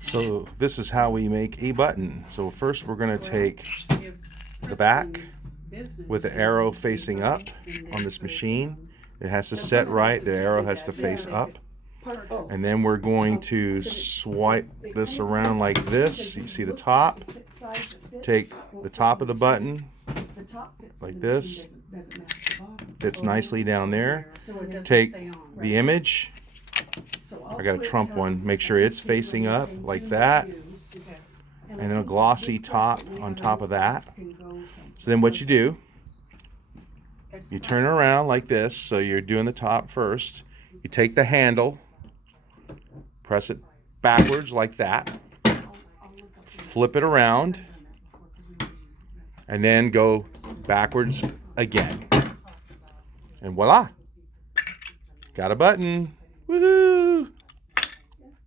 So this is how we make a button. So first we're going to take the back with the arrow facing up on this machine. It has to set right. The arrow has to face up. And then we're going to swipe this around like this. You see the top. Take the top of the button like this. Fits nicely down there. Take the image. I got a Trump one. Make sure it's facing up like that. And then a glossy top on top of that. So then what you do, you turn it around like this. So you're doing the top first. You take the handle, press it backwards like that, flip it around, and then go backwards again. And voila! Got a button. Woohoo!